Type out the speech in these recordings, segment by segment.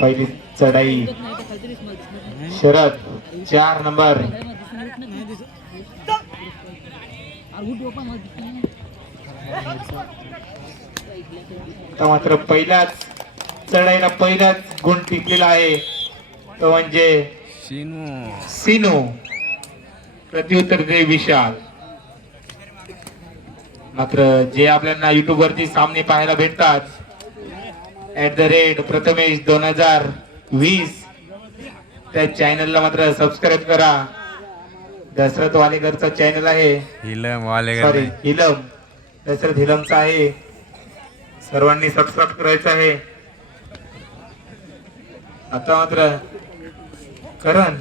पहिली चढाई शरद 4 नंबर. तर मात्र पहिल्याच चढाईला पहिलाच गुण टिकलेला आहे तो म्हणजे सिनू. प्रत्युत्तर दे विशाल. मात्र जे आपल्याला युट्यूब वरती सामने पाहायला भेटतात @प्रथमेश 2020 त्या चॅनलला मात्र सबस्क्राईब करा. दशरथ वालेकरचा चॅनल आहे. सॉरी हिलम, दशरथ हिलमचा आहे. सर्वांनी सबस्क्राईब करायचं आहे. आता मात्र करण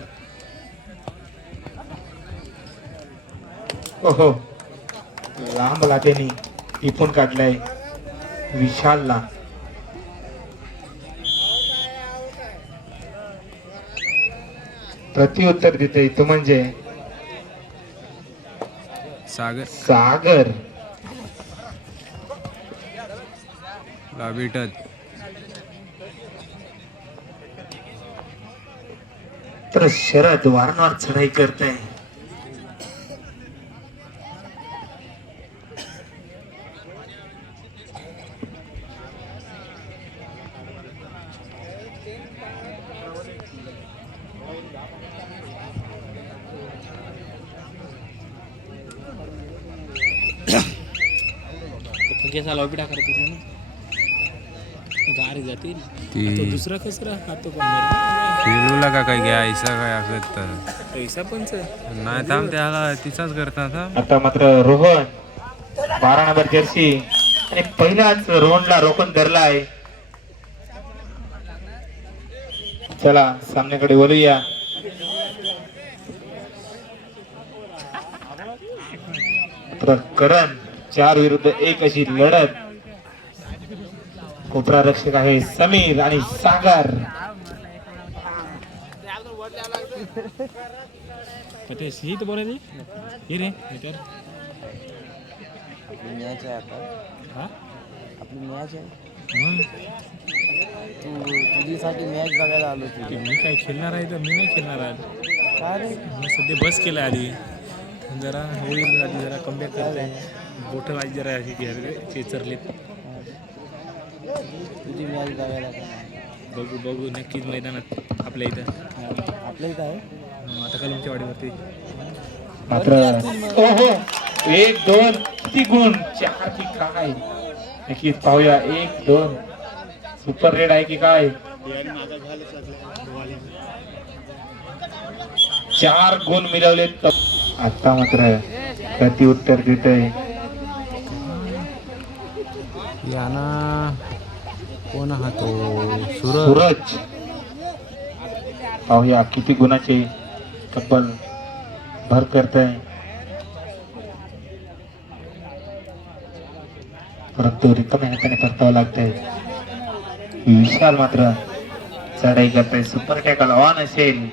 ओहो लांब लाटेनी टिपून काढलाय विशालला. प्रत्युत्तर देते तो म्हणजे सागर. तर शरद वारंवार चढाई करते. कैसा लॉबी टाका पूर्ण गाडी जातील तो दुसरा कसरा खातो फिरूला का काय घ्या ऐसा काय असत पैसा पंच नाही थांब त्याला तिचाच करतात. आता मात्र रोहन 12 नंबर जर्सी आणि पहिलाच रोहनला रोखून धरला आहे. चला सामन्याकडे वळूया. करण 4 विरुद्ध 1 अशी लढत. कोपरा रक्षक आहे समीर आणि सागर. ही तर बोला ही रे मीटर मॅच आहे आता. हा आपली मॅच आहे. मग तू तुझीसाठी मॅच बघायला आलो तू. मी काय खेळणार आहे तर मी नाही खेळणार आज. काय रे मी सध्या बस केला आधी जरा होईल आधी जरा कमबॅक करते. बोट आधी जरा अशी चेचरलेत. तुझी मॅच बघायला बघू बघू नक्कीच मैदानात आपल्या इथं. आपल्या इथं आहे आता कलमच्या वाडीवरती. मात्र ओहो 1 2 किती गुण 4 की काय नक्कीच पाहूया. 1 2 सुपर रेड आहे की काय. 4 गुण मिळवलेत. आता मात्र प्रत्युत्तर देतोय याना कोण हा तो सूरज. पाहूया किती गुणाचे तब्बल भर करतोय. परंतु रिकाम्या हाताने परतावं लागतंय. विशाल मात्र चढाई करतोय. सुपर टॅकल ऑन असेल.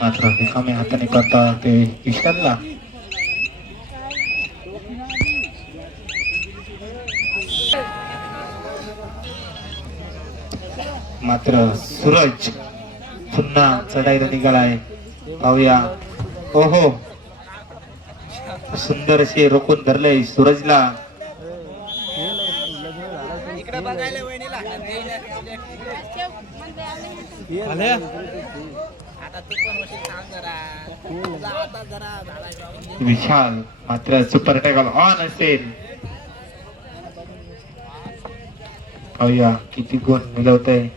मात्र रिकाम्या हाताने परतावं लागतंय विशालला. मात्र सूरज पुन्हा चढाईला निघालाय. पाहूया ओहो सुंदर असे रोखून धरले सूरजला. विशाल मात्र सुपर टॅकल ऑन असेल. पाहूया किती गुण मिळवतंय.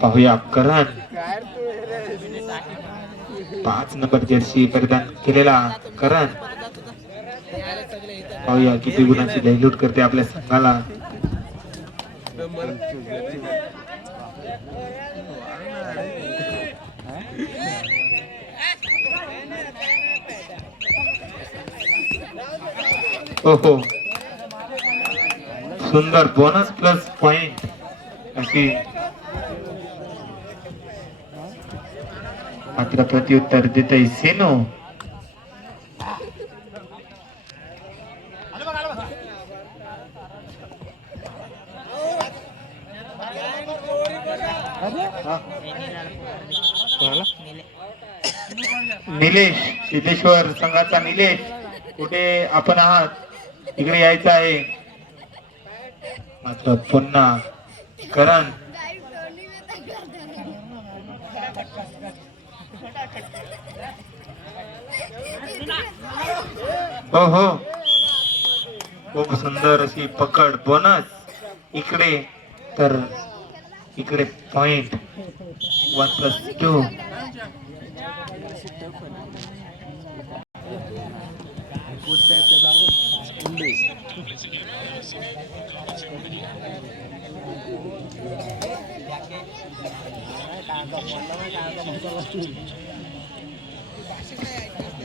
पाहूया करण 5 नंबर जर्सी परिधान केलेला करण. पाहूया किती गुणांची लयलूट करते आपल्या संघाला. हो हो, सुंदर बोनस प्लस पॉइंट अशी मात्र प्रत्युत्तर देते सेनो. निलेश सिद्धेश्वर संघाचा निलेश, कुठे आपण आहात? इकडे यायचं आहे. मात्र पुन्हा करण हो हो, खूप सुंदर अशी पकड. बोनस इकडे तर इकडे पॉइंट 1+2.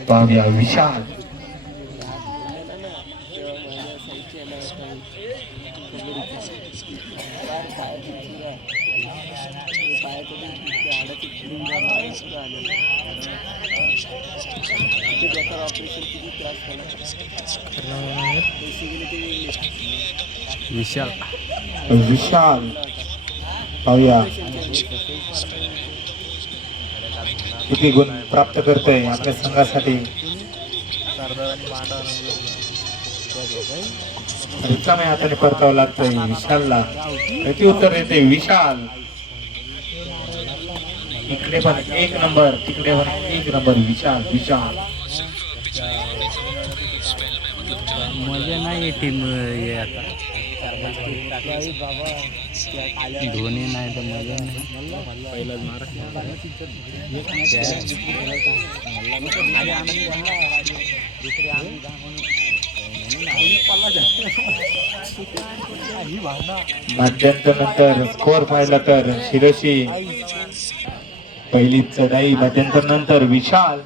पाहूया विशाल. विशाल विशाल पाहूया किती गुण प्राप्त करतोय आपल्या संघासाठी. रिकाम्या हाताने परतावं लागतंय विशालला. प्रत्युत्तर देते विशाल. इकडे पण 1 नंबर, तिकडे पण 1 नंबर. विशाल विशाल मजा नाही टीम हे आता धोनी नाही तर मजा नाही. पहिलाच मध्यंतरनंतर स्कोर पाहिला तर शिरोशी पहिली चढाई. मध्यंतरनंतर विशाल.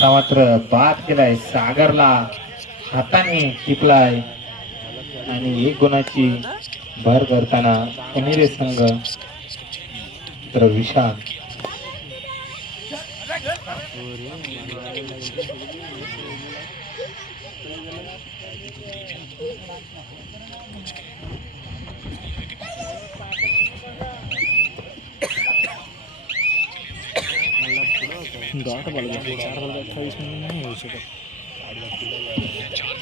मात्र बाद केलाय सागरला, हाताने टिपलाय आणि 1 गुणाची भर करताना पुणेरी संघ. तर विशाल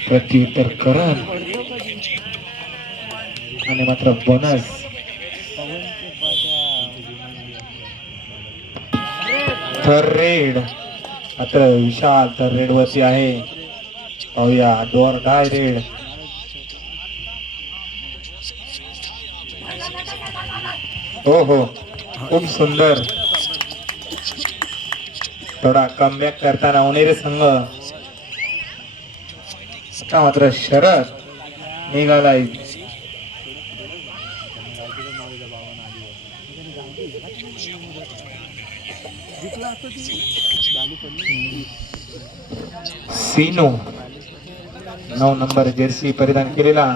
प्रत्युत्तर करण आणि मात्र बोनस. थर रेड मात्र विशाल थर रेड वरती आहे. पाहूया डोर डाय रेड. हो हो, खूप सुंदर. थोडा कमबॅक करताना उनेरी संघ. आता मात्र शरद निघालाय. सीनो 9 नंबर जर्सी परिधान केलेला.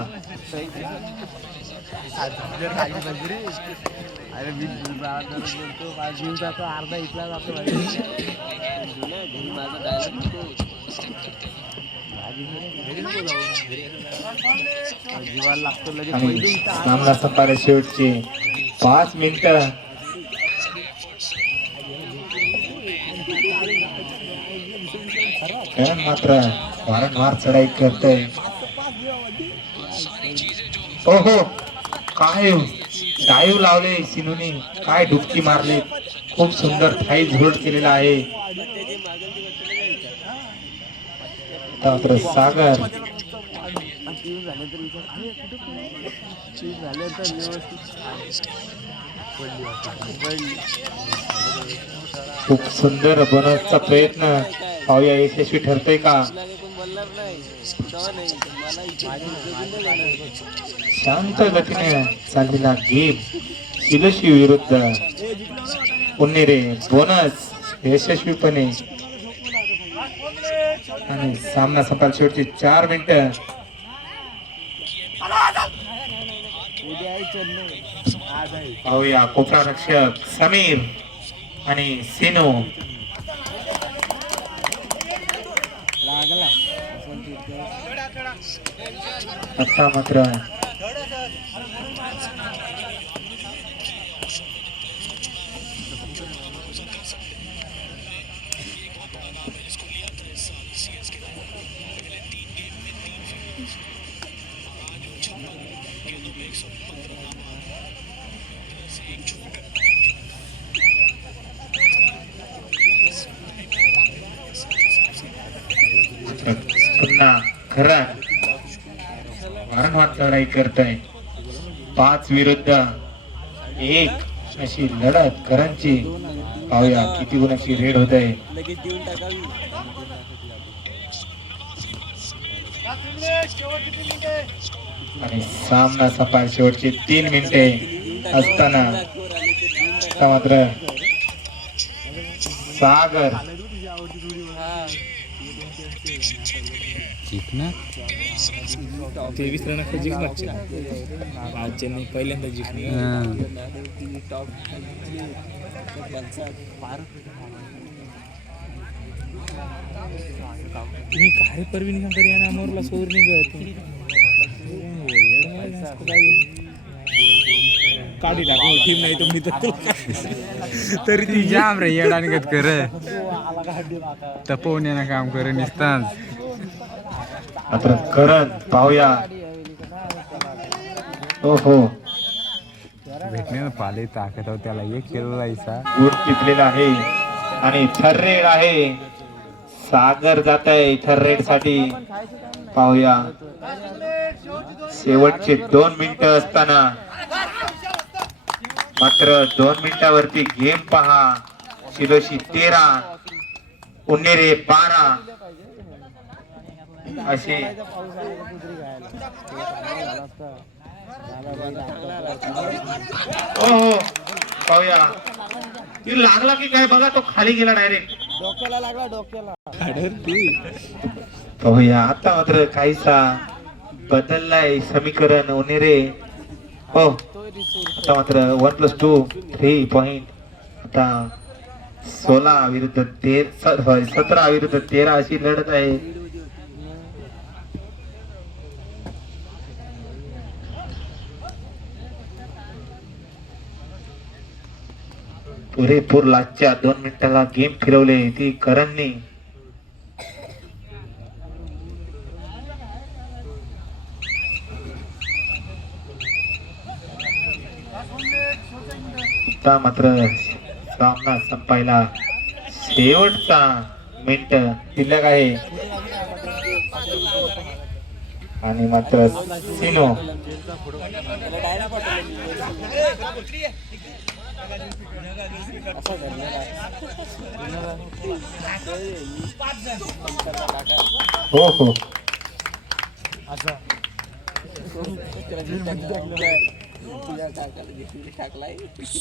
अरे मी बोलतो अर्धा इथला जातो जीवाला लागतो लगेच. सामना संपायला शेवटची 5 मिनिटं. मात्र वारंवार चढाई करतोय. ओहो, काय डाईव्ह लावले सिनूने, काय डुबकी मारले. खूप सुंदर थाई झोल्ड केलेला आहे. आता मात्र सागर टीव्ही झालं तर विचार अरे कुठे टीव्ही झालं तर व्यवस्थित पडली. खूप सुंदर बनवण्याचा प्रयत्न पाहूया यशस्वी ठरतोय का. कोण बोलणार नाही तेव्हा नाही मला शांत गतीने चाललेला गेम शिलशी विरुद्ध उन्नेरे बोनस यशस्वीपणे आणि सामना संपायला शेवटची 4 मिनिटं. उद्या यायचं नाही आज आहे. पाहूया कोपरा रक्षक समीर आणि सिनो. लागला आता मात्र पुन्हा खरं वारंवार लढाई करताय. 5 विरुद्ध 1 अशी लढत करणची. पाहूया किती गुणाची रेड होत आहे. लगेच देऊन टाकावी. आणि सामना सपाय शेवटची 3 मिनिटे असताना आता मात्र सागर जिंकणार 23 रन जिंकणार आज चेन्नई पहिल्यांदा जिंकली. टॉप तुम्ही काय परवीन शंकर यांना अमोरला सोर निघत काढी टाकू टीम नाही तुम्ही तरी ती जाम रे येडानिगत कर तपवण्यानं काम कर निसताच. मात्र करण पाहूया. हो भेटणे पाले ताकद हो त्याला एक किलो जायचा गुड टिपलेला आहे आणि थर्रेड आहे. सागर जात आहे थर्रेड साठी. पाहूया शेवटचे 2 मिनिटं असताना मात्र 2 मिनिटावरती गेम पहा. शिलोशी 13 उन्नेरे 12 असे. हो पाहूया ती लागला की काय बघा तो खाली गेला डायरेक्ट. डोक्याला लागला डोक्याला. पाहूया आता मात्र काहीसा बदललाय समीकरण उन्नेरे. हो आता मात्र 1+2 3 पॉइंट. आता 16 विरुद्ध 17 विरुद्ध 13 अशी लढत आहे. पुरेपूर लास्टच्या 2 मिनिटाला गेम फिरवले ती करणने. आता मात्र सामना संपायला शेवटचा मिनिट शिल्लक आहे आणि मात्र सिनो हो टाकलाय